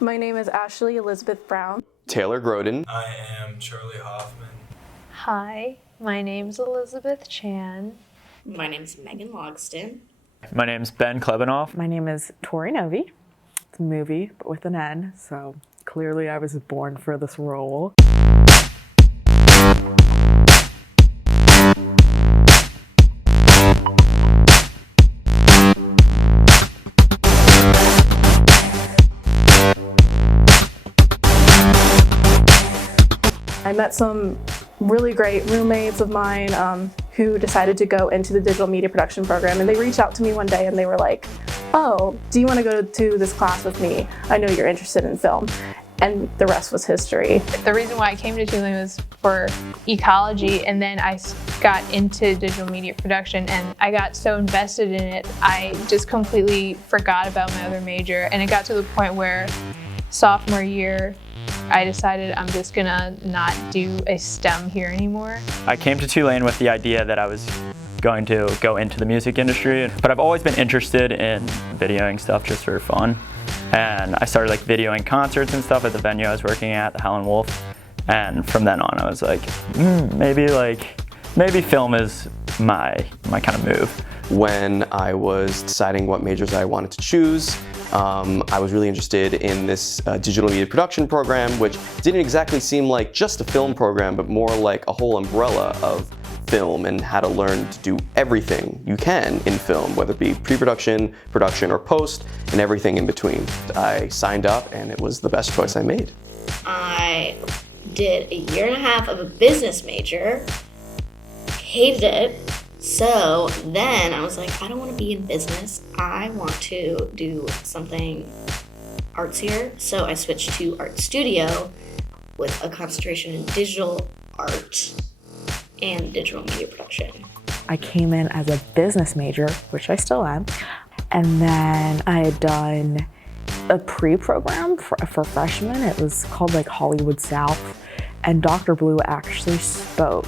My name is Ashley Elizabeth Brown. Taylor Groden. I am Charlie Hoffman. Hi, my name's Elizabeth Chan. My name's Megan Logston. My name's Ben Klebanoff. My name is Tori Novi. It's a movie, but with an N, so clearly I was born for this role. I met some really great roommates of mine who decided to go into the digital media production program, and they reached out to me one day and they were like, "Oh, do you want to go to this class with me? I know you're interested in film." And the rest was history. The reason why I came to Tulane was for ecology, and then I got into digital media production, and I got so invested in it, I just completely forgot about my other major, and it got to the point where sophomore year, I decided I'm just gonna not do a STEM here anymore. I came to Tulane with the idea that I was going to go into the music industry, but I've always been interested in videoing stuff just for fun. And I started videoing concerts and stuff at the venue I was working at, the Howlin' Wolf. And from then on, I was like, maybe film is my kind of move. When I was deciding what majors I wanted to choose, I was really interested in this digital media production program, which didn't exactly seem like just a film program, but more like a whole umbrella of film and how to learn to do everything you can in film, whether it be pre-production, production, or post, and everything in between. I signed up and it was the best choice I made. I did a year and a half of a business major, hated it. So then I was like, I don't want to be in business. I want to do something artsier. So I switched to art studio with a concentration in digital art and digital media production. I came in as a business major, which I still am, and then I had done a pre-program for freshmen. It was called Hollywood South, and Dr. Blue actually spoke.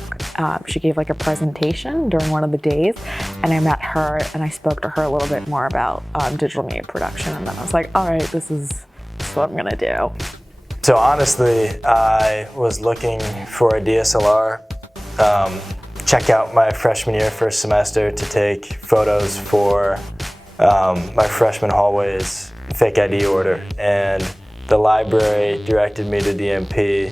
She gave a presentation during one of the days, and I met her and I spoke to her a little bit more about digital media production, and then I was like, all right, this is what I'm gonna do. So honestly, I was looking for a DSLR, check out my freshman year first semester to take photos for my freshman hallways fake ID order, and the library directed me to DMP.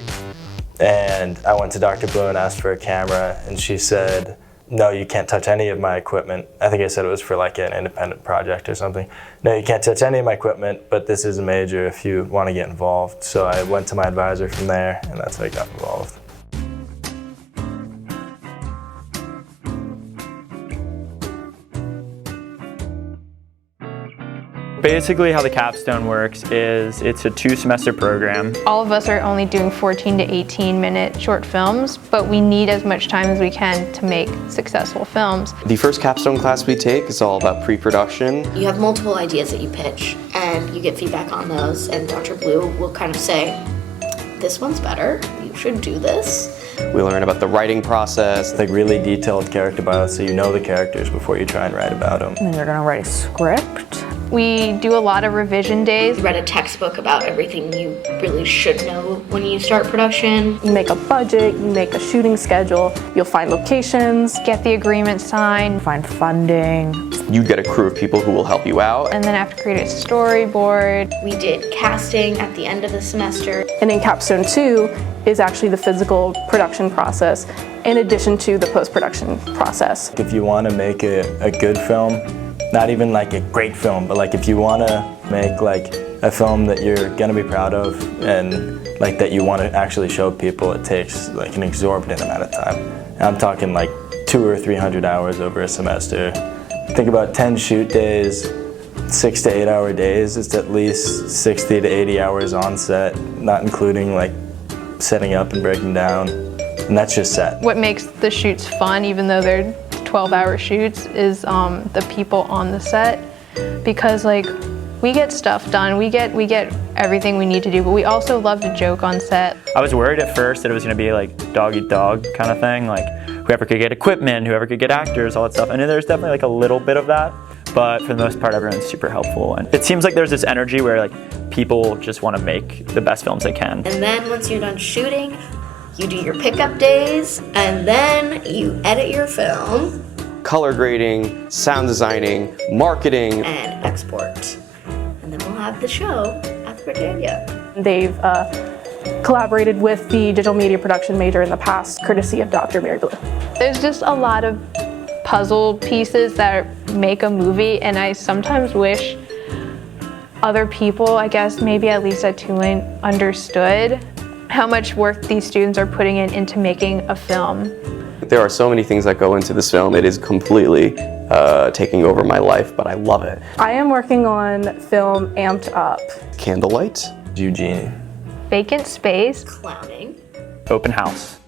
And I went to Dr. Blue and asked for a camera, and she said, no, you can't touch any of my equipment. I think I said it was for an independent project or something. No, you can't touch any of my equipment, but this is a major if you want to get involved. So I went to my advisor from there, and that's how I got involved. Basically how the capstone works is it's a 2-semester program. All of us are only doing 14 to 18 minute short films, but we need as much time as we can to make successful films. The first capstone class we take is all about pre-production. You have multiple ideas that you pitch, and you get feedback on those, and Dr. Blue will kind of say, this one's better, you should do this. We learn about the writing process. Really detailed character bios, so you know the characters before you try and write about them. And then you're gonna write a script. We do a lot of revision days. You read a textbook about everything you really should know when you start production. You make a budget, you make a shooting schedule, you'll find locations. Get the agreement signed. Find funding. You get a crew of people who will help you out. And then I have to create a storyboard. We did casting at the end of the semester. And in Capstone 2 is actually the physical production process in addition to the post-production process. If you want to make a good film, not even a great film, but if you want to make a film that you're going to be proud of and that you want to actually show people, it takes an exorbitant amount of time. And I'm talking 200 or 300 hours over a semester. Think about 10 shoot days, 6 to 8 hour days. It's at least 60 to 80 hours on set, not including setting up and breaking down, and that's just set. What makes the shoots fun, even though they're 12-hour shoots, is the people on the set, because we get stuff done, we get everything we need to do, but we also love to joke on set. I was worried at first that it was going to be dog eat dog kind of thing, whoever could get equipment, whoever could get actors, all that stuff, and there's definitely a little bit of that, but for the most part, everyone's super helpful. And it seems like there's this energy where like people just want to make the best films they can. And then once you're done shooting, you do your pickup days, and then you edit your film. Color grading, sound designing, marketing. And export. And then we'll have the show at the Britannia. They've collaborated with the digital media production major in the past, courtesy of Dr. Mary Blue. There's just a lot of puzzle pieces that make a movie, and I sometimes wish other people, I guess maybe at least at Tulane, understood how much work these students are putting into making a film. There are so many things that go into this film. It is completely taking over my life, but I love it. I am working on film Amped Up. Candlelight. Eugenie. Vacant Space. Clowning. Open House.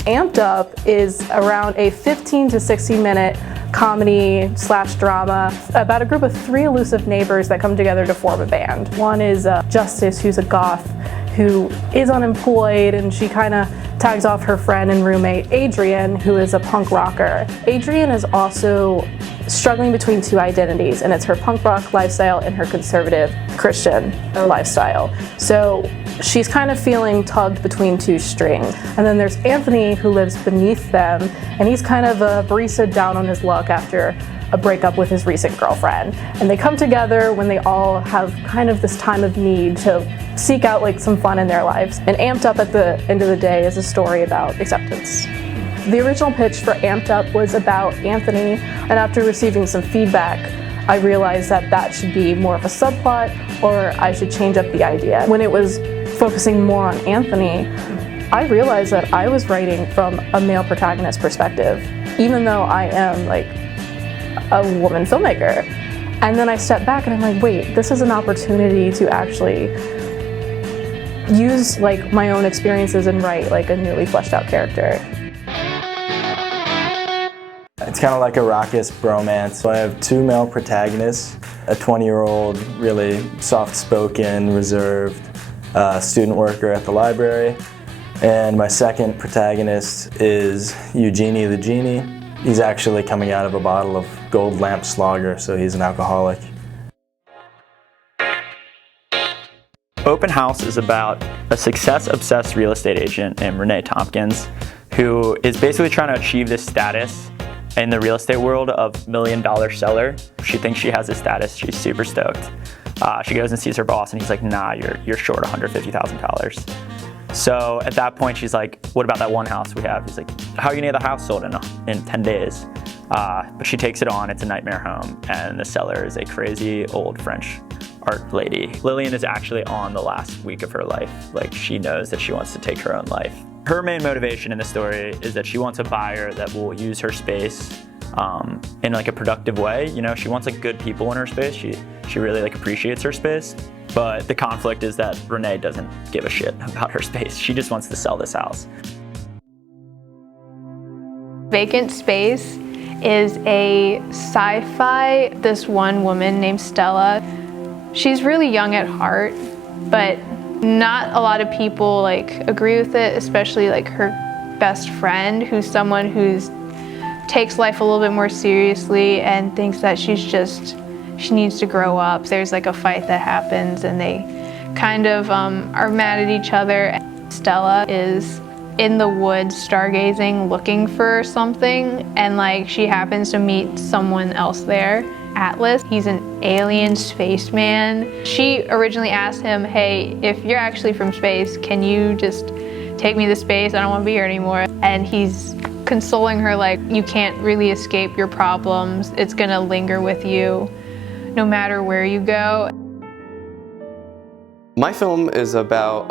Amped Up is around a 15 to 60 minute comedy / drama about a group of 3 elusive neighbors that come together to form a band. One is Justice, who's a goth who is unemployed, and she kind of tags off her friend and roommate Adrian, who is a punk rocker. Adrian is also struggling between 2 identities, and it's her punk rock lifestyle and her conservative Christian lifestyle. So she's kind of feeling tugged between 2 strings. And then there's Anthony, who lives beneath them, and he's kind of a barista down on his luck after a breakup with his recent girlfriend. And they come together when they all have kind of this time of need to seek out like some fun in their lives. And Amped Up at the end of the day is a story about acceptance. The original pitch for Amped Up was about Anthony, and after receiving some feedback, I realized that that should be more of a subplot, or I should change up the idea. When it was focusing more on Anthony, I realized that I was writing from a male protagonist perspective, even though I am like a woman filmmaker. And then I stepped back and I'm like, wait, this is an opportunity to actually use like my own experiences and write like a newly fleshed out character. It's kind of like a raucous bromance. So I have 2 male protagonists, a 20-year-old, really soft-spoken, reserved student worker at the library. And my second protagonist is Eugenie the Genie. He's actually coming out of a bottle of Gold Lamp Slogger, so he's an alcoholic. Open House is about a success-obsessed real estate agent named Renee Tompkins, who is basically trying to achieve this status in the real estate world of $1 million seller. She thinks she has this status. She's super stoked. She goes and sees her boss, and he's like, nah, you're short $150,000. So at that point, she's like, what about that one house we have? He's like, how are you gonna get the house sold in 10 days? But she takes it on. It's a nightmare home, and the seller is a crazy old French art lady. Lillian is actually on the last week of her life. Like, she knows that she wants to take her own life. Her main motivation in the story is that she wants a buyer that will use her space in like a productive way. You know, she wants like good people in her space. She really like appreciates her space. But the conflict is that Renee doesn't give a shit about her space. She just wants to sell this house. Vacant Space is a sci-fi. This one woman named Stella, she's really young at heart, but not a lot of people like agree with it, especially like her best friend, who's someone who's takes life a little bit more seriously and thinks that she needs to grow up. There's like a fight that happens and they kind of are mad at each other. Stella is in the woods stargazing, looking for something, and like she happens to meet someone else there. Atlas, he's an alien spaceman. She originally asked him, hey, if you're actually from space, can you just take me to space? I don't want to be here anymore. And he's consoling her like, you can't really escape your problems. It's gonna linger with you no matter where you go. My film is about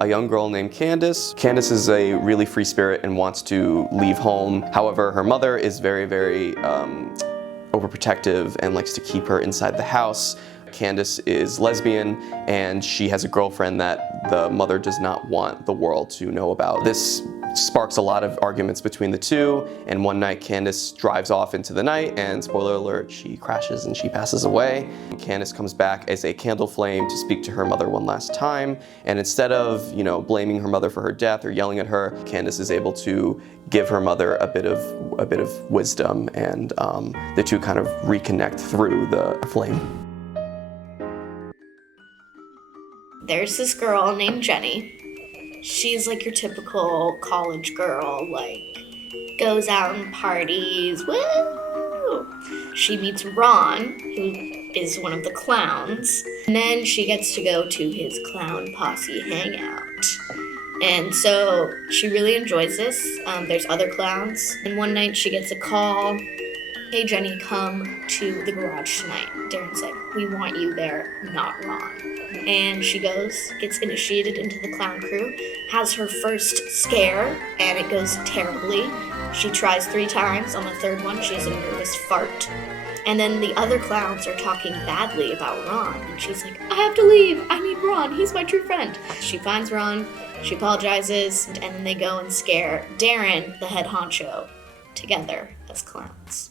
a young girl named Candace. Candace is a really free spirit and wants to leave home. However, her mother is very, very overprotective and likes to keep her inside the house. Candace is lesbian, and she has a girlfriend that the mother does not want the world to know about. This sparks a lot of arguments between the two, and one night Candace drives off into the night, and spoiler alert, she crashes and she passes away. Candace comes back as a candle flame to speak to her mother one last time, and instead of, blaming her mother for her death or yelling at her, Candace is able to give her mother a bit of wisdom, and the two kind of reconnect through the flame. There's this girl named Jenny. She's like your typical college girl, like goes out and parties, woo! She meets Ron, who is one of the clowns, and then she gets to go to his clown posse hangout. And so she really enjoys this. There's other clowns, and one night she gets a call, "Hey Jenny, come to the garage tonight." Darren's like, "We want you there, not Ron." And she goes, gets initiated into the clown crew, has her first scare, and it goes terribly. She tries 3 times. On the third one, she has a nervous fart. And then the other clowns are talking badly about Ron, and she's like, "I have to leave. I need Ron. He's my true friend." She finds Ron, she apologizes, and then they go and scare Darren, the head honcho, together as clowns.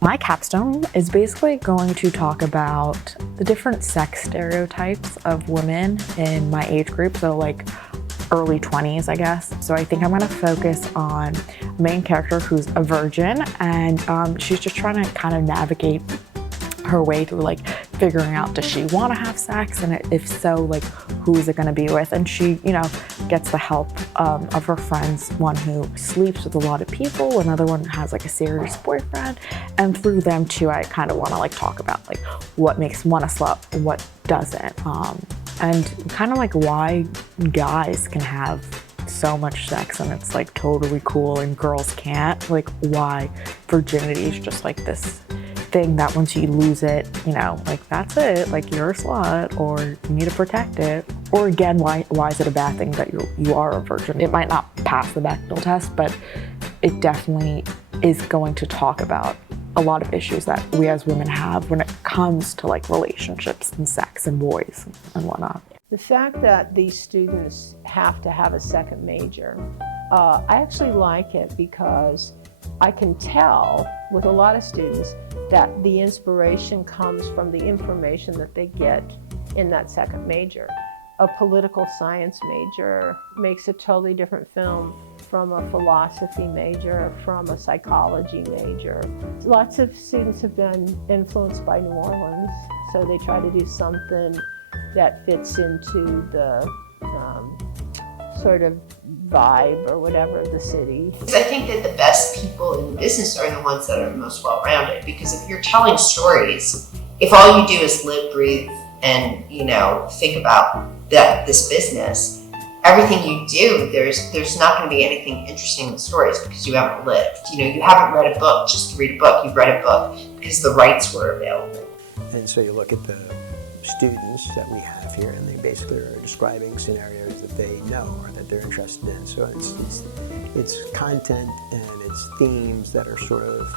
My capstone is basically going to talk about the different sex stereotypes of women in my age group, so like early 20s, I guess. So I think I'm gonna focus on a main character who's a virgin, and she's just trying to kind of navigate her way through like figuring out, does she want to have sex, and if so, like who is it going to be with? And she, gets the help of her friends, one who sleeps with a lot of people, another one has like a serious boyfriend, and through them too, I kind of want to like talk about like what makes one a slut, what doesn't, and kind of like why guys can have so much sex and it's like totally cool and girls can't, like why virginity is just like this thing that once you lose it, like that's it, like you're a slut, or you need to protect it. Or again, why is it a bad thing that you are a virgin? It might not pass the Bechdel test, but it definitely is going to talk about a lot of issues that we as women have when it comes to like relationships and sex and boys and whatnot. The fact that these students have to have a second major, I actually like it because I can tell with a lot of students that the inspiration comes from the information that they get in that second major. A political science major makes a totally different film from a philosophy major, from a psychology major. Lots of students have been influenced by New Orleans, so they try to do something that fits into the sort of vibe or whatever of the city. I think that the best people in business are the ones that are the most well-rounded, because if you're telling stories, if all you do is live, breathe, and think about this business, everything you do, there's not going to be anything interesting in the stories because you haven't lived. You haven't read a book just to read a book. You've read a book because the rights were available. And so you look at the students that we have here, and they basically are describing scenarios that they know or that they're interested in. So it's content and it's themes that are sort of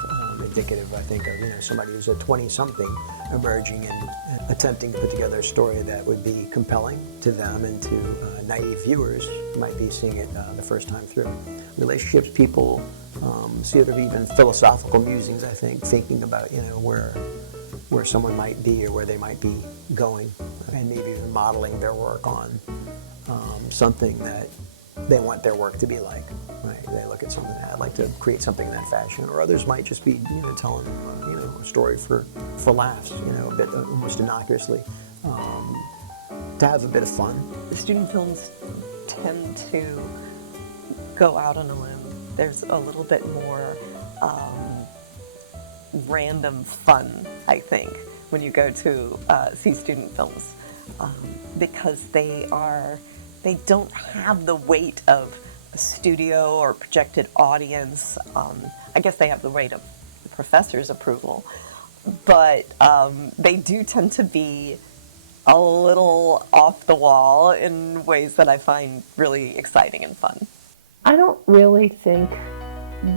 indicative, I think, of somebody who's a 20-something emerging and attempting to put together a story that would be compelling to them and to naive viewers who might be seeing it the first time through. Relationships, people, sort of even philosophical musings, I think, thinking about where someone might be or where they might be going, and maybe even modeling their work on something that they want their work to be like. Right? They look at something, I'd like to create something in that fashion, or others might just be telling a story for laughs, a bit almost innocuously, to have a bit of fun. The student films tend to go out on a limb. There's a little bit more random fun, I think, when you go to see student films, because they don't have the weight of a studio or projected audience. I guess they have the weight of the professor's approval, but they do tend to be a little off the wall in ways that I find really exciting and fun. I don't really think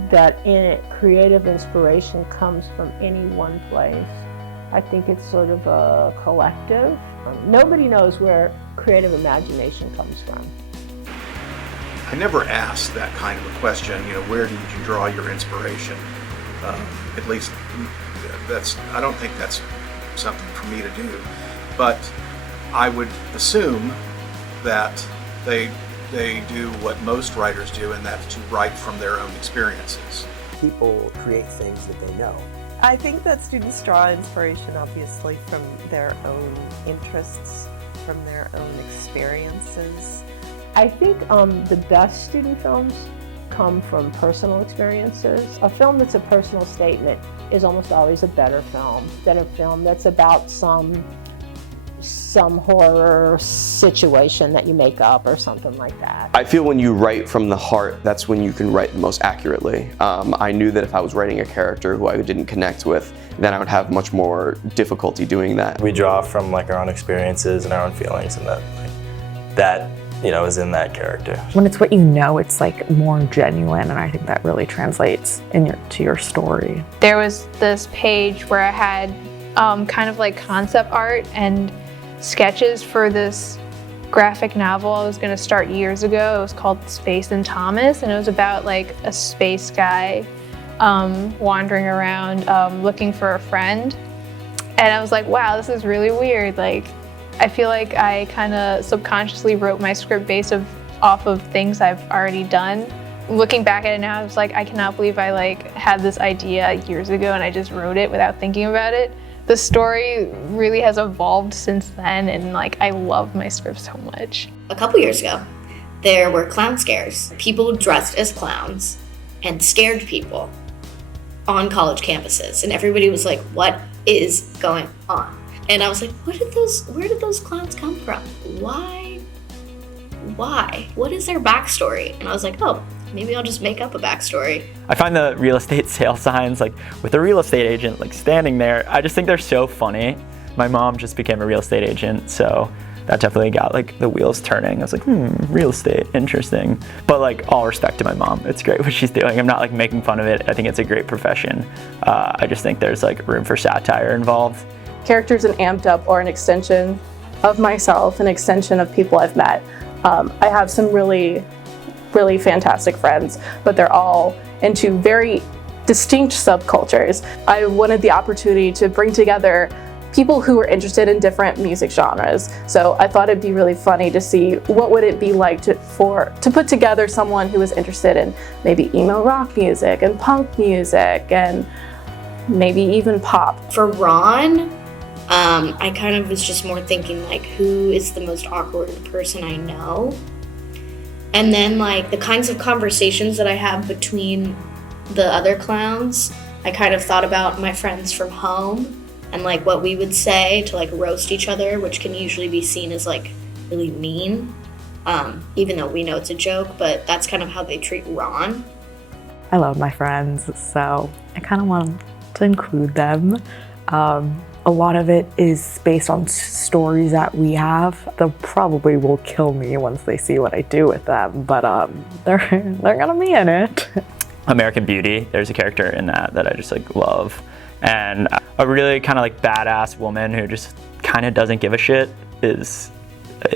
that in it, creative inspiration comes from any one place. I think it's sort of a collective. Nobody knows where creative imagination comes from. I never asked that kind of a question, where did you draw your inspiration? At least I don't think that's something for me to do. But I would assume that they do what most writers do, and that's to write from their own experiences. People create things that they know. I think that students draw inspiration obviously from their own interests, from their own experiences. I think the best student films come from personal experiences. A film that's a personal statement is almost always a better film than a film that's about some horror situation that you make up or something like that. I feel when you write from the heart, that's when you can write the most accurately. I knew that if I was writing a character who I didn't connect with, then I would have much more difficulty doing that. We draw from our own experiences and our own feelings, and that is in that character. When it's what you know, it's more genuine, and I think that really translates to your story. There was this page where I had kind of concept art and sketches for this graphic novel I was going to start years ago. It was called Space and Thomas, and it was about a space guy wandering around looking for a friend. And I was like, wow, this is really weird. I feel like I kind of subconsciously wrote my script based off of things I've already done. Looking back at it now, I was like, I cannot believe I had this idea years ago and I just wrote it without thinking about it. The story really has evolved since then, and I love my script so much. A couple years ago, there were clown scares. People dressed as clowns and scared people on college campuses, and everybody was like, what is going on? And I was like, where did those clowns come from? Why? What is their backstory? And I was like, oh, maybe I'll just make up a backstory. I find the real estate sale signs, with a real estate agent standing there, I just think they're so funny. My mom just became a real estate agent, so that definitely got the wheels turning. I was like, real estate, interesting. But all respect to my mom, it's great what she's doing. I'm not making fun of it. I think it's a great profession. I just think there's room for satire involved. Characters in Amped Up are an extension of myself, an extension of people I've met. I have some really fantastic friends, but they're all into very distinct subcultures. I wanted the opportunity to bring together people who were interested in different music genres. So I thought it'd be really funny to see what would it be like to put together someone who was interested in maybe emo rock music and punk music and maybe even pop. For Ron, I kind of was just more thinking who is the most awkward person I know? And then the kinds of conversations that I have between the other clowns, I kind of thought about my friends from home and what we would say to roast each other, which can usually be seen as really mean, even though we know it's a joke, but that's kind of how they treat Ron. I love my friends, so I kind of want to include them. A lot of it is based on stories that we have. They probably will kill me once they see what I do with them, but they're gonna be in it. American Beauty, there's a character in that I just love. And a really kind of badass woman who just kind of doesn't give a shit is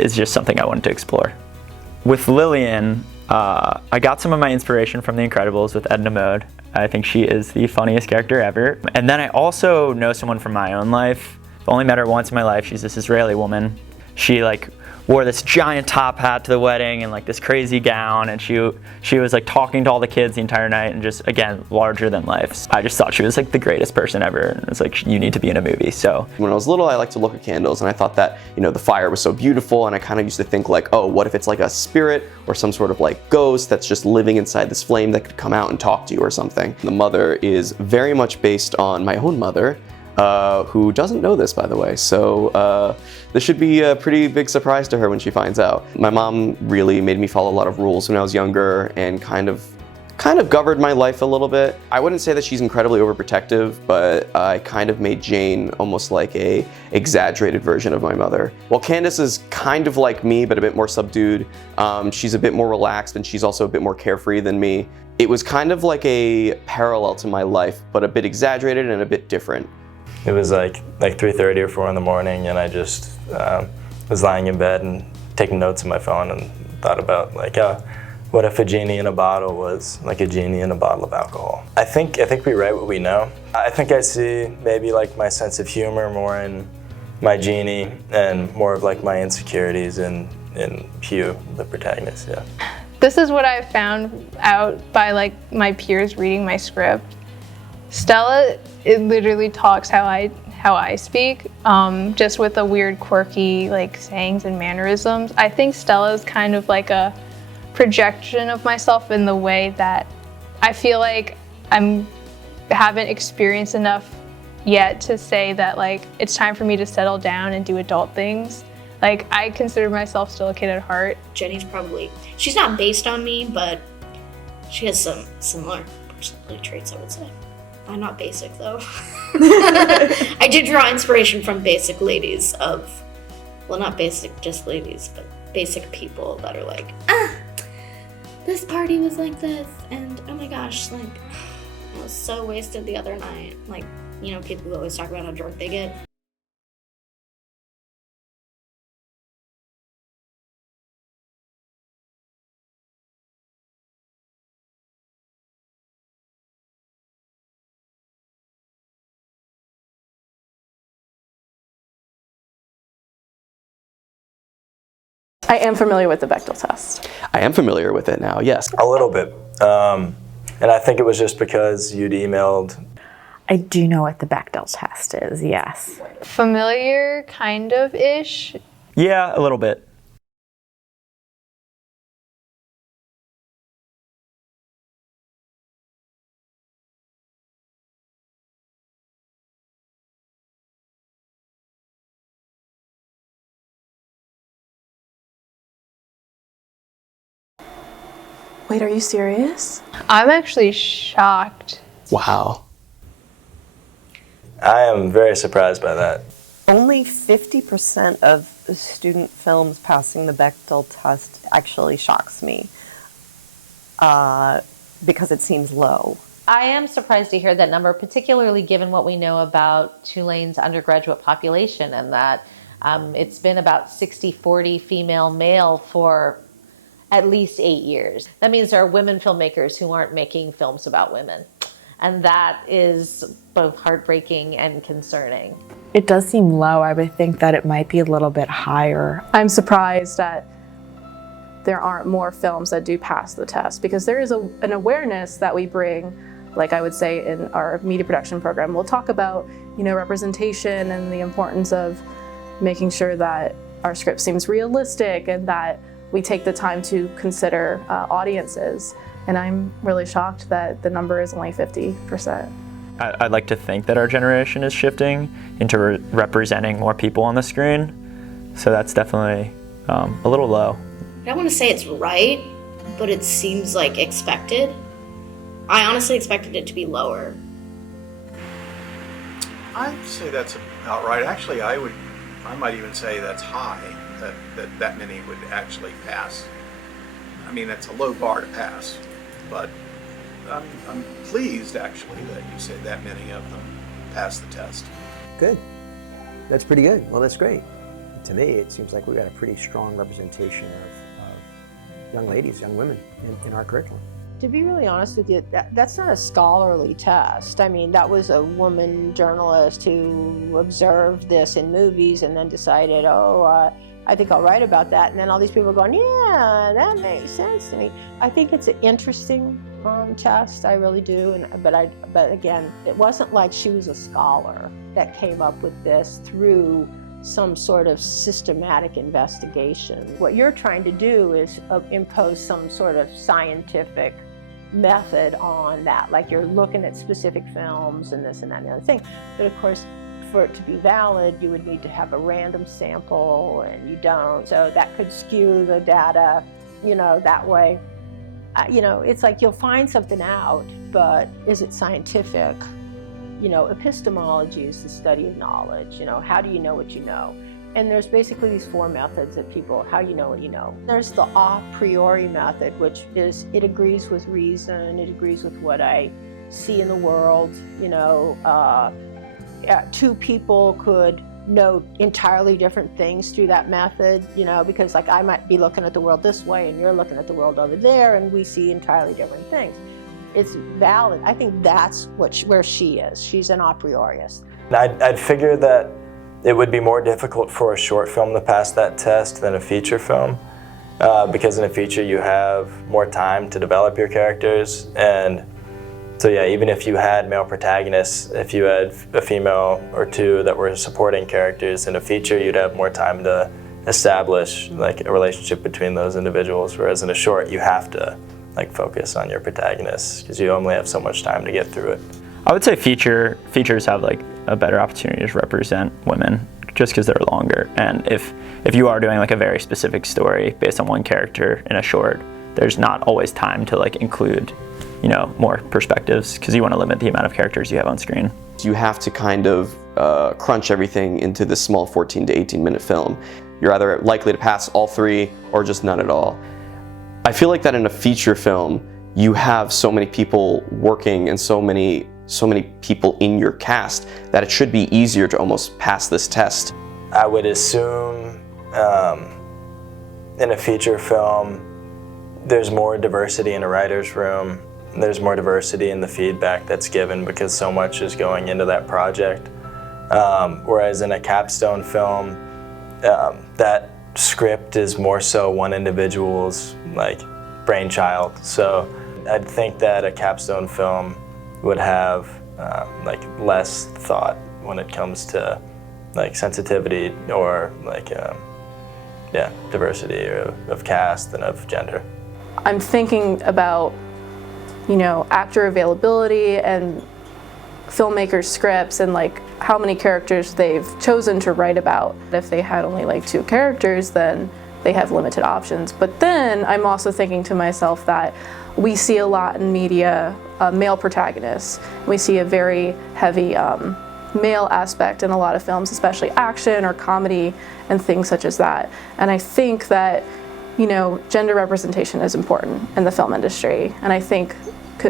just something I wanted to explore. With Lillian, I got some of my inspiration from The Incredibles with Edna Mode. I think she is the funniest character ever. And then I also know someone from my own life. I've only met her once in my life. She's this Israeli woman. She wore this giant top hat to the wedding and this crazy gown, and she was talking to all the kids the entire night, and just, again, larger than life. I just thought she was the greatest person ever, and it's you need to be in a movie. So when I was little, I liked to look at candles, and I thought that the fire was so beautiful, and I kind of used to think oh, what if it's a spirit or some sort of ghost that's just living inside this flame that could come out and talk to you or something. The mother is very much based on my own mother, who doesn't know this, by the way. So this should be a pretty big surprise to her when she finds out. My mom really made me follow a lot of rules when I was younger and kind of kind of governed my life a little bit. I wouldn't say that she's incredibly overprotective, but I kind of made Jane almost like a exaggerated version of my mother. While Candace is kind of like me, but a bit more subdued, she's a bit more relaxed and she's also a bit more carefree than me. It was kind of like a parallel to my life, but a bit exaggerated and a bit different. It was like 3:30 or 4 in the morning, and I just was lying in bed and taking notes on my phone and thought about like, what if a genie in a bottle was like a genie in a bottle of alcohol? I think we write what we know. I think I see maybe like my sense of humor more in my genie and more of like my insecurities in Hugh, the protagonist, yeah. This is what I found out by like my peers reading my script. Stella, it literally talks how I speak, just with the weird quirky like sayings and mannerisms. I think Stella is kind of like a projection of myself in the way that I feel like haven't experienced enough yet to say that like it's time for me to settle down and do adult things. Like I consider myself still a kid at heart. Jenny's she's not based on me, but she has some similar personality traits, I would say. I'm not basic though. I did draw inspiration from basic ladies well, not basic just ladies, but basic people that are like, this party was like this, and oh my gosh, like, I was so wasted the other night. Like, you know, people who always talk about how drunk they get. I am familiar with the Bechdel test. I am familiar with it now, yes. A little bit. And I think it was just because you'd emailed. I do know what the Bechdel test is, yes. Familiar, kind of-ish. Yeah, a little bit. Wait, are you serious? I'm actually shocked. Wow. I am very surprised by that. Only 50% of student films passing the Bechdel test actually shocks me because it seems low. I am surprised to hear that number, particularly given what we know about Tulane's undergraduate population and that it's been about 60-40 female-male for at least 8 years. That means there are women filmmakers who aren't making films about women. And that is both heartbreaking and concerning. It does seem low. I would think that it might be a little bit higher. I'm surprised that there aren't more films that do pass the test because there is an awareness that we bring, like I would say in our media production program. We'll talk about, representation and the importance of making sure that our script seems realistic and that we take the time to consider audiences. And I'm really shocked that the number is only 50%. I'd like to think that our generation is shifting into representing more people on the screen. So that's definitely a little low. I don't want to say it's right, but it seems like expected. I honestly expected it to be lower. I'd say that's about right. Actually, I might even say that's high, that many would actually pass. I mean, that's a low bar to pass, but I'm pleased actually that you said that many of them passed the test. Good. That's pretty good. Well, that's great. To me, it seems like we've got a pretty strong representation of young ladies, young women in our curriculum. To be really honest with you, that's not a scholarly test. I mean, that was a woman journalist who observed this in movies and then decided, I think I'll write about that. And then all these people are going, yeah, that makes sense to me. I think it's an interesting test, I really do. But again, it wasn't like she was a scholar that came up with this through some sort of systematic investigation. What you're trying to do is impose some sort of scientific method on that, like you're looking at specific films and this and that and the other thing. But of course, for it to be valid, you would need to have a random sample, and you don't. So that could skew the data, that way. you know, it's like you'll find something out, but is it scientific? You know, epistemology is the study of knowledge. You know, how do you know what you know? And there's basically these 4 methods that people, how you know what you know. There's the a priori method, which is it agrees with reason, it agrees with what I see in the world. You know, 2 people could know entirely different things through that method, you know, because like I might be looking at the world this way and you're looking at the world over there and we see entirely different things. It's valid. I think that's where she is. She's an a priorist. I'd figure that it would be more difficult for a short film to pass that test than a feature film, because in a feature you have more time to develop your characters. And so yeah, even if you had male protagonists, if you had a female or 2 that were supporting characters in a feature, you'd have more time to establish like a relationship between those individuals. Whereas in a short, you have to like focus on your protagonists because you only have so much time to get through it. I would say features have like a better opportunity to represent women just because they're longer. And if you are doing like a very specific story based on one character in a short, there's not always time to like include, you know, more perspectives because you want to limit the amount of characters you have on screen. You have to kind of crunch everything into this small 14 to 18 minute film. You're either likely to pass all 3 or just none at all. I feel like that in a feature film, you have so many people working and so many people in your cast that it should be easier to almost pass this test. I would assume in a feature film, there's more diversity in a writer's room. There's more diversity in the feedback that's given because so much is going into that project. Whereas in a capstone film, that script is more so one individual's like brainchild. So I'd think that a capstone film would have like less thought when it comes to like sensitivity or like diversity of cast and of gender. I'm thinking about, you know, actor availability and filmmakers' scripts and like how many characters they've chosen to write about. If they had only like 2 characters, then they have limited options. But then I'm also thinking to myself that we see a lot in media male protagonists. We see a very heavy male aspect in a lot of films, especially action or comedy and things such as that. And I think that, you know, gender representation is important in the film industry, and I think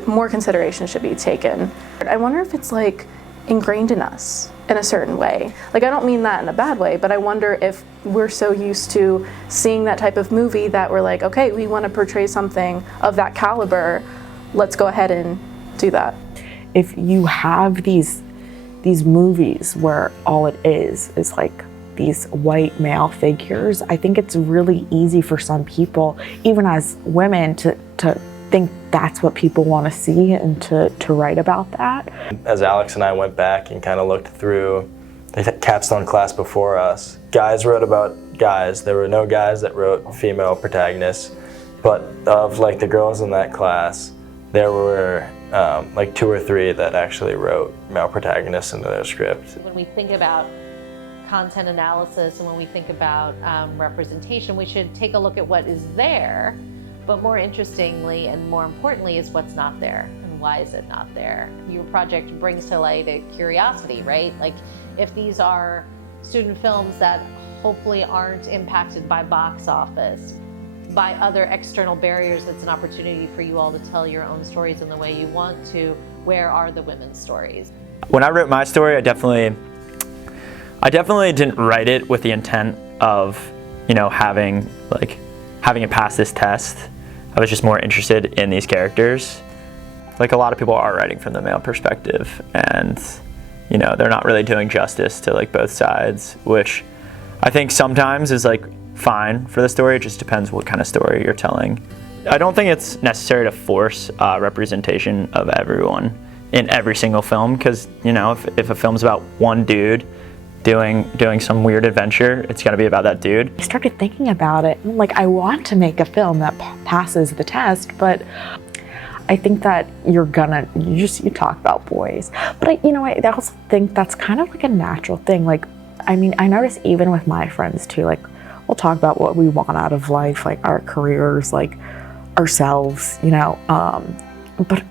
more consideration should be taken. I wonder if it's like ingrained in us in a certain way. Like, I don't mean that in a bad way, but I wonder if we're so used to seeing that type of movie that we're like, okay, we want to portray something of that caliber, let's go ahead and do that. If you have these movies where all it is like these white male figures, I think it's really easy for some people, even as women, to think that's what people want to see and to write about that. As Alex and I went back and kind of looked through the capstone class before us, guys wrote about guys. There were no guys that wrote female protagonists, but of like the girls in that class, there were like 2 or 3 that actually wrote male protagonists into their script. When we think about content analysis and when we think about representation, we should take a look at what is there, but more interestingly and more importantly is what's not there and why is it not there. Your project brings to light a curiosity, right? Like if these are student films that hopefully aren't impacted by box office, by other external barriers, it's an opportunity for you all to tell your own stories in the way you want to. Where are the women's stories? When I wrote my story, I definitely didn't write it with the intent of, you know, having it pass this test. I was just more interested in these characters. Like a lot of people are writing from the male perspective, and you know, they're not really doing justice to like both sides, which I think sometimes is like fine for the story. It just depends what kind of story you're telling. I don't think it's necessary to force representation of everyone in every single film, because you know, if a film's about one dude doing some weird adventure, it's got to be about that dude. I started thinking about it, and like I want to make a film that passes the test, but I think that you talk about boys, but I also think that's kind of like a natural thing. Like, I mean, I notice even with my friends too, like we'll talk about what we want out of life, like our careers, like ourselves, you know, but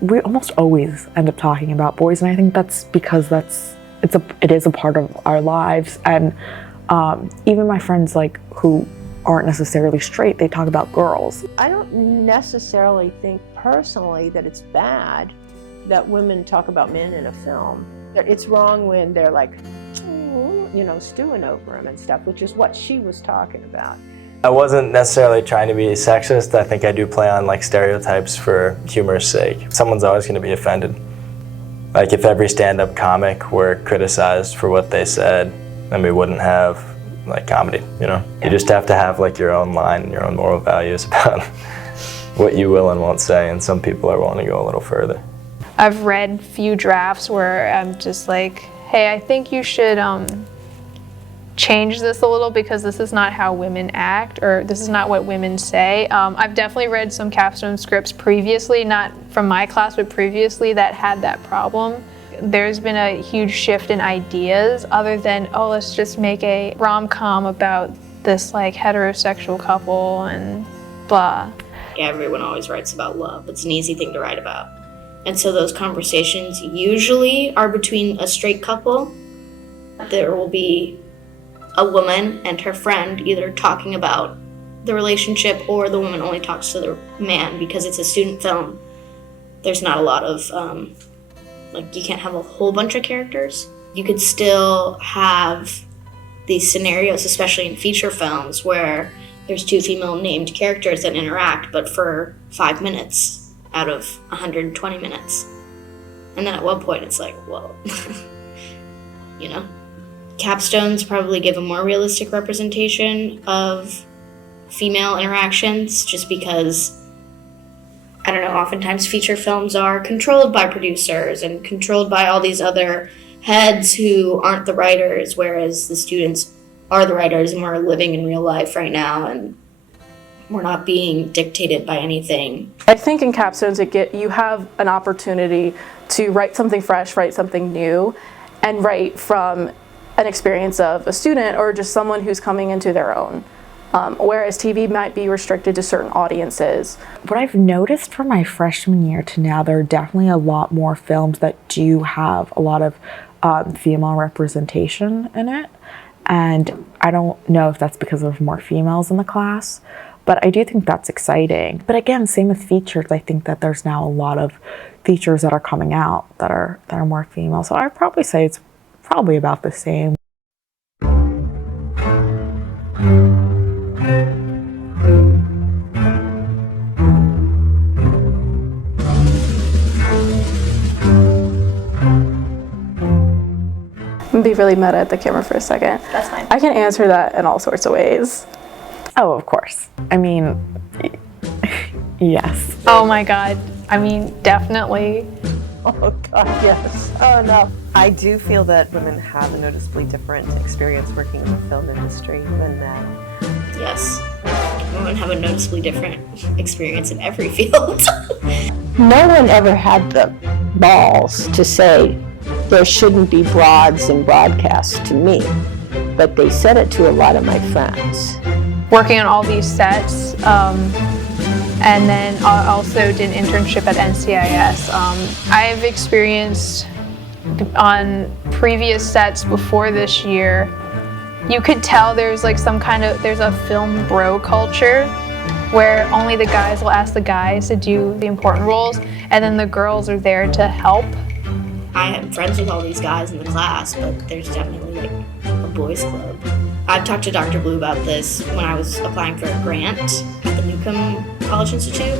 we almost always end up talking about boys, and I think that's because it is a part of our lives. And even my friends, like, who aren't necessarily straight, they talk about girls. I don't necessarily think personally that it's bad that women talk about men in a film. It's wrong when they're like, you know, stewing over him and stuff, which is what she was talking about. I wasn't necessarily trying to be sexist. I think I do play on like stereotypes for humor's sake. Someone's always going to be offended. Like if every stand-up comic were criticized for what they said, then we wouldn't have like comedy, you know? You just have to have like your own line and your own moral values about what you will and won't say, and some people are willing to go a little further. I've read few drafts where I'm just like, hey, I think you should change this a little because this is not how women act, or this is not what women say. I've definitely read some capstone scripts previously, not from my class, but previously, that had that problem. There's been a huge shift in ideas other than, oh, let's just make a rom-com about this like heterosexual couple and blah. Everyone always writes about love. It's an easy thing to write about. And so those conversations usually are between a straight couple. There will be a woman and her friend either talking about the relationship, or the woman only talks to the man because it's a student film. There's not a lot of, like, you can't have a whole bunch of characters. You could still have these scenarios, especially in feature films, where there's two female named characters that interact, but for 5 minutes out of 120 minutes. And then at one point it's like, whoa, you know? Capstones probably give a more realistic representation of female interactions, just because, I don't know, oftentimes feature films are controlled by producers and controlled by all these other heads who aren't the writers, whereas the students are the writers, and we're living in real life right now, and we're not being dictated by anything. I think in capstones you have an opportunity to write something fresh, write something new, and write from an experience of a student or just someone who's coming into their own. Whereas TV might be restricted to certain audiences. What I've noticed from my freshman year to now, there are definitely a lot more films that do have a lot of female representation in it. And I don't know if that's because of more females in the class, but I do think that's exciting. But again, same with features. I think that there's now a lot of features that are coming out that are more female. So I'd probably say it's probably about the same. I'm gonna be really meta at the camera for a second. That's fine. I can answer that in all sorts of ways. Oh, of course. I mean, yes. Oh my God. I mean, definitely. Oh God, yes. Oh no. I do feel that women have a noticeably different experience working in the film industry than men. Yes. Women have a noticeably different experience in every field. No one ever had the balls to say there shouldn't be broads in broadcasts to me, but they said it to a lot of my friends. Working on all these sets, and then I also did an internship at NCIS. I've experienced on previous sets before this year, you could tell there's like there's a film bro culture where only the guys will ask the guys to do the important roles, and then the girls are there to help. I am friends with all these guys in the class, but there's definitely like a boys club. I've talked to Dr. Blue about this when I was applying for a grant at the Newcomb College Institute,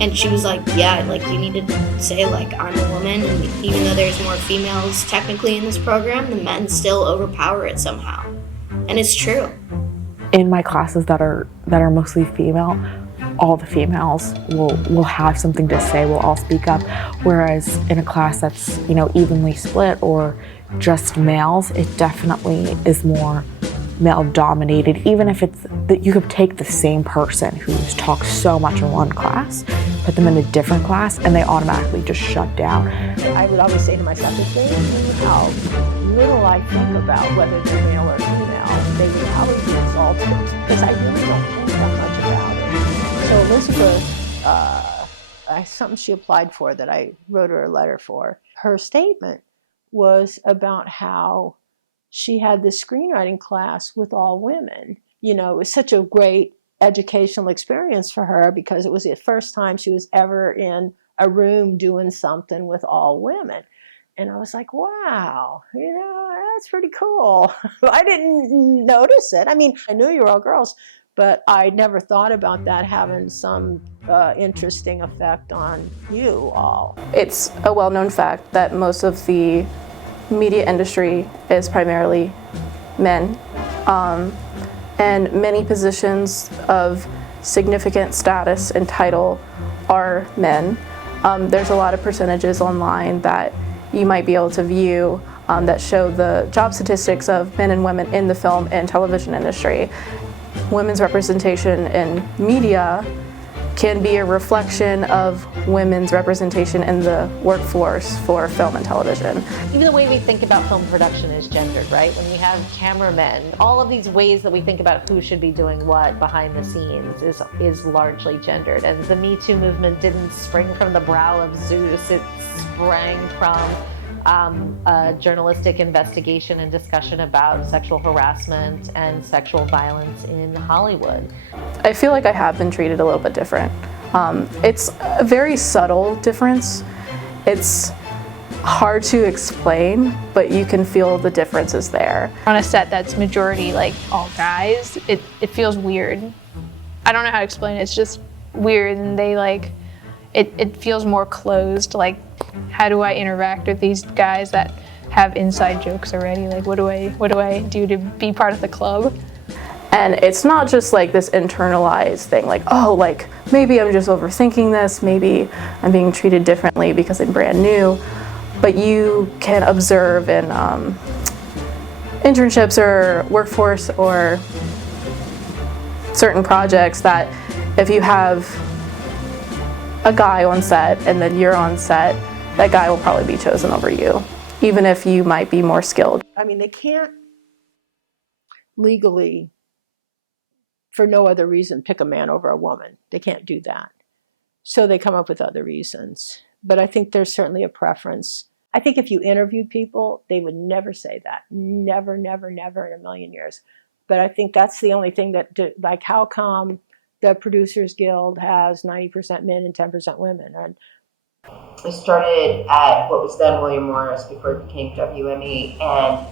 and she was like, yeah, like you need to say like I'm a woman, and even though there's more females technically in this program, the men still overpower it somehow. And it's true. In my classes that are mostly female, all the females will have something to say, will all speak up. Whereas in a class that's, you know, evenly split or just males, it definitely is more male dominated. Even if it's that you could take the same person who's talked so much in one class, put them in a different class, and they automatically just shut down. I would always say to myself, if they knew how little I think about whether they're male or female, they would probably be exalted, because I really don't think that much about it. So Elizabeth, something she applied for that I wrote her a letter for, her statement was about how she had this screenwriting class with all women. You know, it was such a great educational experience for her because it was the first time she was ever in a room doing something with all women. And I was like, wow, you know, that's pretty cool. I didn't notice it. I mean, I knew you were all girls, but I never thought about that having some interesting effect on you all. It's a well-known fact that most of the media industry is primarily men, and many positions of significant status and title are men. There's a lot of percentages online that you might be able to view that show the job statistics of men and women in the film and television industry. Women's representation in media can be a reflection of women's representation in the workforce for film and television. Even the way we think about film production is gendered, right? When we have cameramen, all of these ways that we think about who should be doing what behind the scenes is largely gendered. And the Me Too movement didn't spring from the brow of Zeus, it sprang from a journalistic investigation and discussion about sexual harassment and sexual violence in Hollywood. I feel like I have been treated a little bit different. It's a very subtle difference. It's hard to explain, but you can feel the differences there. On a set that's majority like all guys, it feels weird. I don't know how to explain it, it's just weird, and they like, it feels more closed. Like, how do I interact with these guys that have inside jokes already? Like, what do I do to be part of the club? And it's not just like this internalized thing, like, oh, like maybe I'm just overthinking this, maybe I'm being treated differently because I'm brand new. But you can observe in internships or workforce or certain projects that if you have a guy on set and then you're on set, that guy will probably be chosen over you, even if you might be more skilled. I mean, they can't legally, for no other reason, pick a man over a woman. They can't do that. So they come up with other reasons. But I think there's certainly a preference. I think if you interviewed people, they would never say that. Never, never, never in a million years. But I think that's the only thing that, like, how come the Producers Guild has 90% men and 10% women? And I started at what was then William Morris before it became WME, and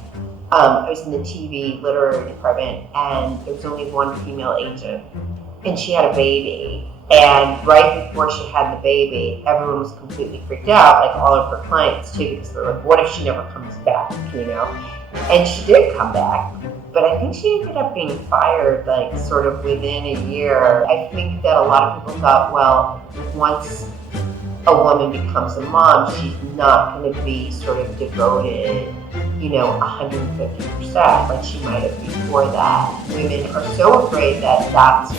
I was in the TV literary department, and there was only one female agent, and she had a baby. And right before she had the baby, everyone was completely freaked out, like all of her clients too, because they're like, what if she never comes back, you know? And she did come back, but I think she ended up being fired like sort of within a year. I think that a lot of people thought, well, once a woman becomes a mom, she's not going to be sort of devoted, you know, 150% like she might have before that. Women are so afraid that that's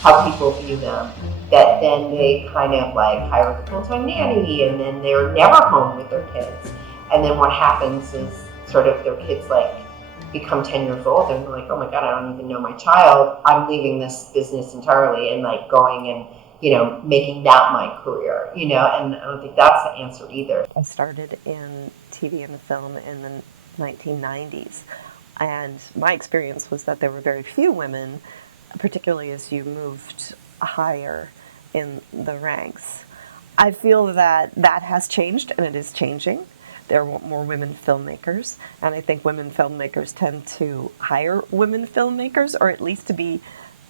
how people view them, that then they kind of like hire a full-time nanny, and then they're never home with their kids. And then what happens is sort of their kids like become 10 years old and they're like, oh my God, I don't even know my child. I'm leaving this business entirely and like going and, you know, making that my career, you know, and I don't think that's the answer either. I started in TV and film in the 1990s, and my experience was that there were very few women, particularly as you moved higher in the ranks. I feel that that has changed, and it is changing. There are more women filmmakers, and I think women filmmakers tend to hire women filmmakers, or at least to be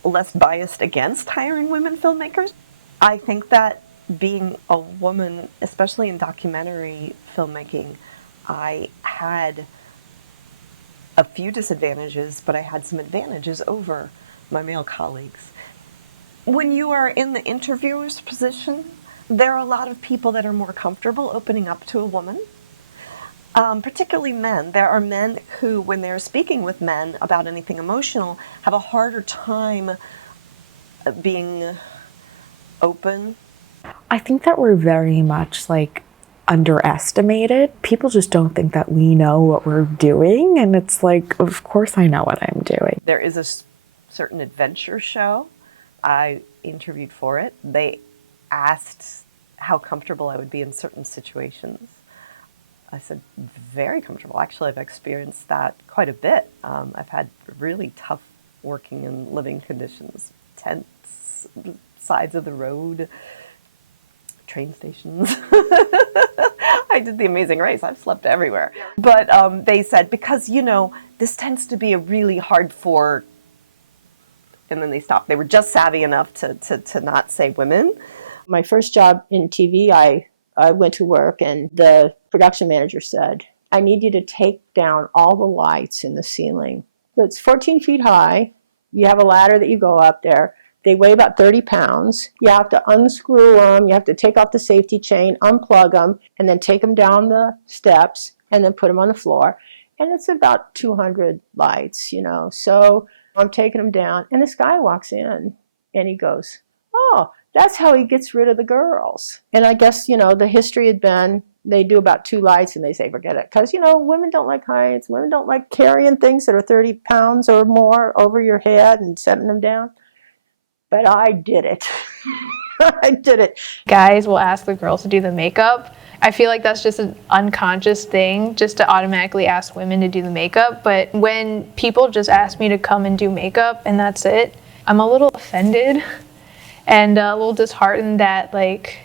less biased against hiring women filmmakers. I think that being a woman, especially in documentary filmmaking, I had a few disadvantages, but I had some advantages over my male colleagues. When you are in the interviewer's position, there are a lot of people that are more comfortable opening up to a woman, particularly men. There are men who, when they're speaking with men about anything emotional, have a harder time being open. I think that we're very much like underestimated. People just don't think that we know what we're doing, and it's like, of course I know what I'm doing. There is a certain adventure show I interviewed for it. They asked how comfortable I would be in certain situations. I said, very comfortable. Actually, I've experienced that quite a bit. I've had really tough working and living conditions, tents, sides of the road, train stations. I did the Amazing Race. I've slept everywhere. But they said, because, you know, this tends to be a really hard for, and then they stopped. They were just savvy enough to not say women. My first job in TV, I went to work and the production manager said, I need you to take down all the lights in the ceiling. It's 14 feet high. You have a ladder that you go up there. They weigh about 30 pounds. You have to unscrew them. You have to take off the safety chain, unplug them, and then take them down the steps and then put them on the floor. And it's about 200 lights, you know. So I'm taking them down, and this guy walks in, and he goes, oh, that's how he gets rid of the girls. And I guess, you know, the history had been they do about 2 lights and they say, forget it. Because, you know, women don't like heights. Women don't like carrying things that are 30 pounds or more over your head and setting them down. But I did it. I did it. Guys will ask the girls to do the makeup. I feel like that's just an unconscious thing, just to automatically ask women to do the makeup. But when people just ask me to come and do makeup and that's it, I'm a little offended and a little disheartened that, like,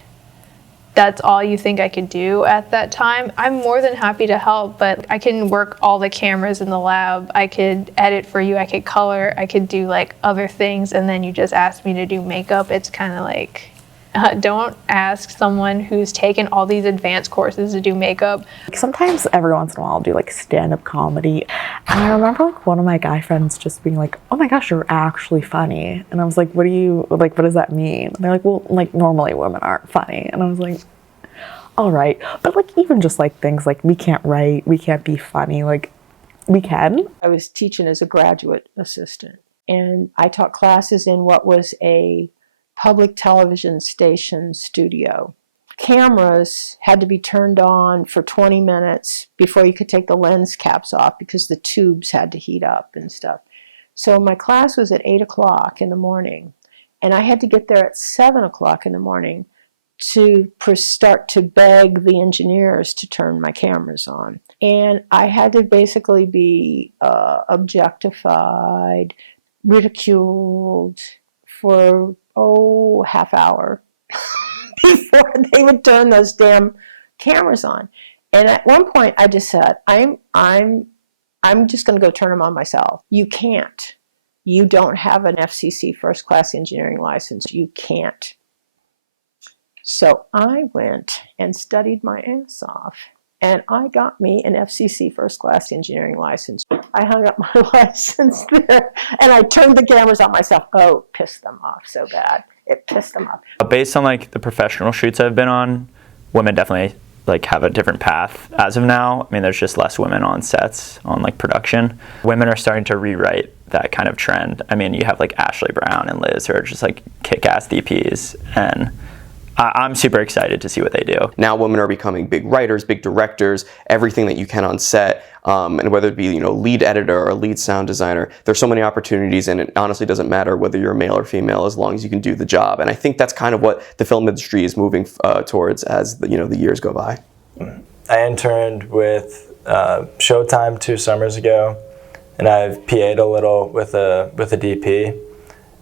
that's all you think I could do at that time. I'm more than happy to help, but I can work all the cameras in the lab. I could edit for you, I could color, I could do like other things, and then you just ask me to do makeup. It's kind of like, don't ask someone who's taken all these advanced courses to do makeup. Sometimes every once in a while I'll do like stand-up comedy. And I remember like one of my guy friends just being like, oh my gosh, you're actually funny. And I was like, what does that mean? And they're like, well, like normally women aren't funny. And I was like, all right. But like even just like things like we can't write, we can't be funny, like we can. I was teaching as a graduate assistant, and I taught classes in what was a public television station studio. Cameras had to be turned on for 20 minutes before you could take the lens caps off because the tubes had to heat up and stuff. So my class was at 8 o'clock in the morning, and I had to get there at 7 o'clock in the morning to start to beg the engineers to turn my cameras on. And I had to basically be objectified, ridiculed for half hour before they would turn those damn cameras on. And at one point I just said, I'm just going to go turn them on myself. You can't. You don't have an FCC first class engineering license. You can't. So I went and studied my ass off, and I got me an FCC first class engineering license. I hung up my license there, and I turned the cameras on myself. Oh, it pissed them off so bad. It pissed them off. Based on like the professional shoots I've been on, women definitely like have a different path as of now. I mean, there's just less women on sets, on like production. Women are starting to rewrite that kind of trend. I mean, you have like Ashley Brown and Liz who are just like kick-ass DPs, and I'm super excited to see what they do. Now women are becoming big writers, big directors, everything that you can on set, and whether it be, you know, lead editor or lead sound designer, there's so many opportunities, and it honestly doesn't matter whether you're male or female as long as you can do the job. And I think that's kind of what the film industry is moving towards as the years go by. I interned with Showtime 2 summers ago, and I've PA'd a little with a DP,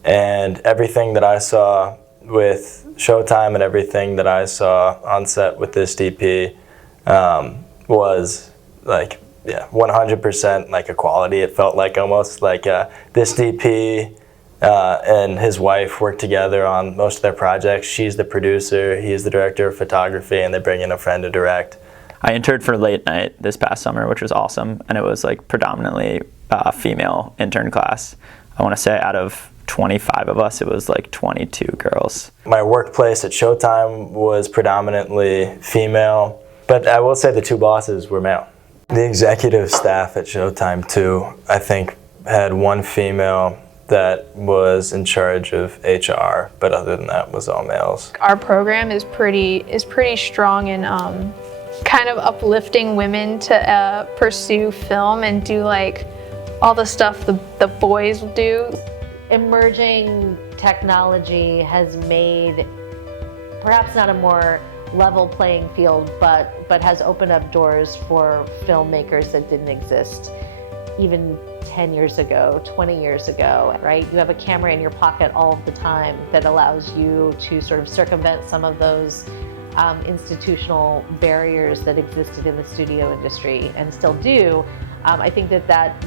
and everything that I saw with Showtime and everything that I saw on set with this DP was like, 100% like equality. It felt like almost like this DP and his wife work together on most of their projects. She's the producer, he's the director of photography, and they bring in a friend to direct. I interned for Late Night this past summer, which was awesome, and it was like predominantly female intern class. I want to say out of 25 of us, it was like 22 girls. My workplace at Showtime was predominantly female, but I will say the 2 bosses were male. The executive staff at Showtime too, I think, had 1 female that was in charge of HR, but other than that was all males. Our program is pretty strong in kind of uplifting women to pursue film and do like all the stuff the boys do. Emerging technology has made perhaps not a more level playing field, but has opened up doors for filmmakers that didn't exist even 10 years ago, 20 years ago, right? You have a camera in your pocket all of the time that allows you to sort of circumvent some of those institutional barriers that existed in the studio industry and still do. I think that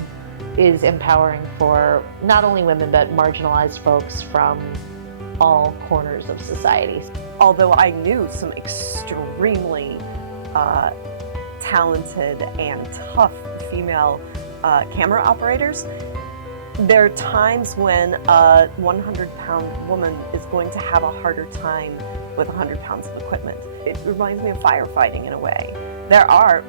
is empowering for not only women, but marginalized folks from all corners of society. Although I knew some extremely talented and tough female camera operators, there are times when a 100-pound woman is going to have a harder time with 100 pounds of equipment. It reminds me of firefighting in a way. There are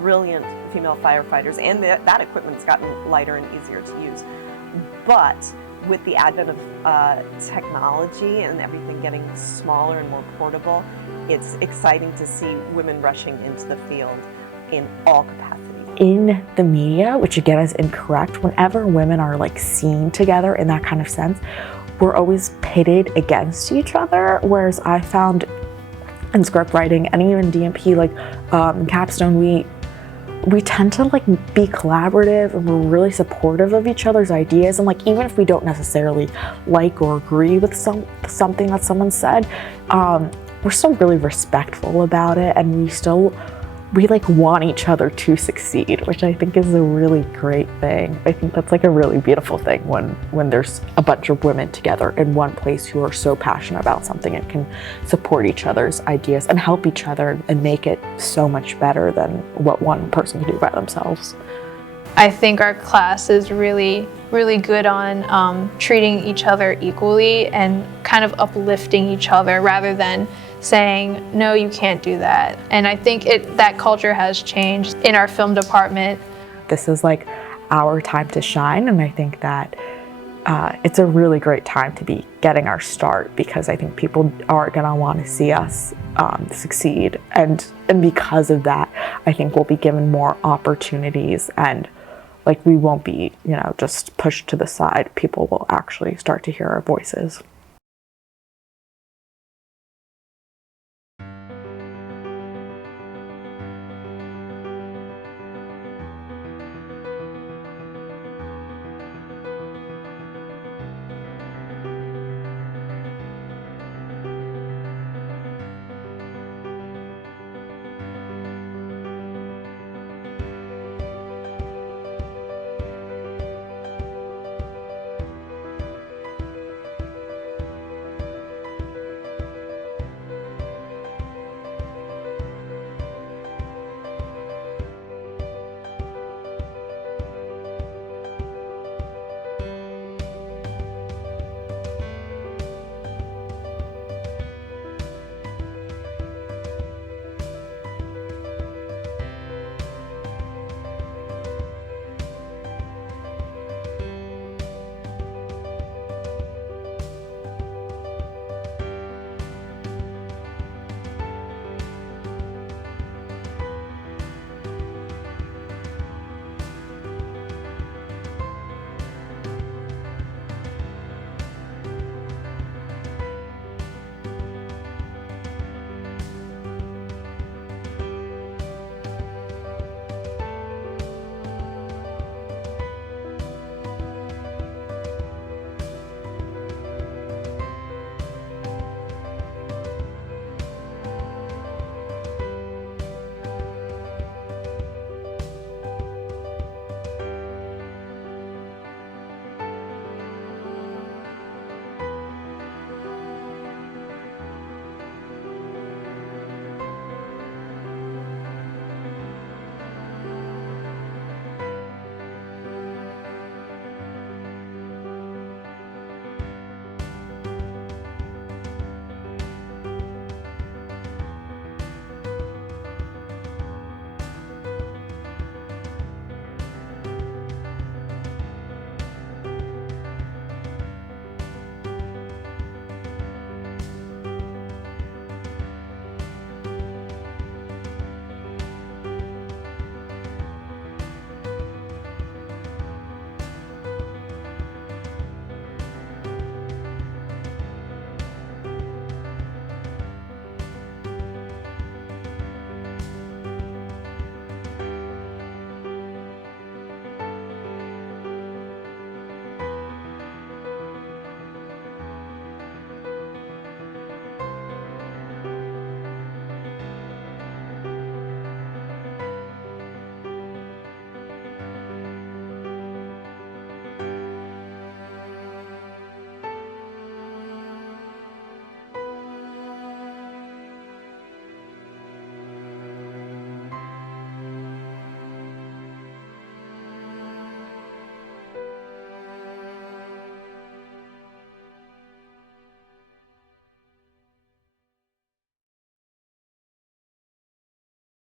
brilliant female firefighters, and that equipment's gotten lighter and easier to use. But with the advent of technology and everything getting smaller and more portable, it's exciting to see women rushing into the field in all capacities. In the media, which again is incorrect, whenever women are like seen together in that kind of sense, we're always pitted against each other, whereas I found in script writing and even DMP, like capstone, we tend to like be collaborative, and we're really supportive of each other's ideas, and like even if we don't necessarily like or agree with something that someone said, we're still really respectful about it, and we like want each other to succeed, which I think is a really great thing. I think that's like a really beautiful thing when there's a bunch of women together in one place who are so passionate about something and can support each other's ideas and help each other and make it so much better than what one person can do by themselves. I think our class is really, really good on treating each other equally and kind of uplifting each other rather than saying, no, you can't do that. And I think that culture has changed in our film department. This is like our time to shine, and I think that it's a really great time to be getting our start, because I think people are gonna want to see us succeed. And because of that, I think we'll be given more opportunities, and like we won't be, just pushed to the side. People will actually start to hear our voices.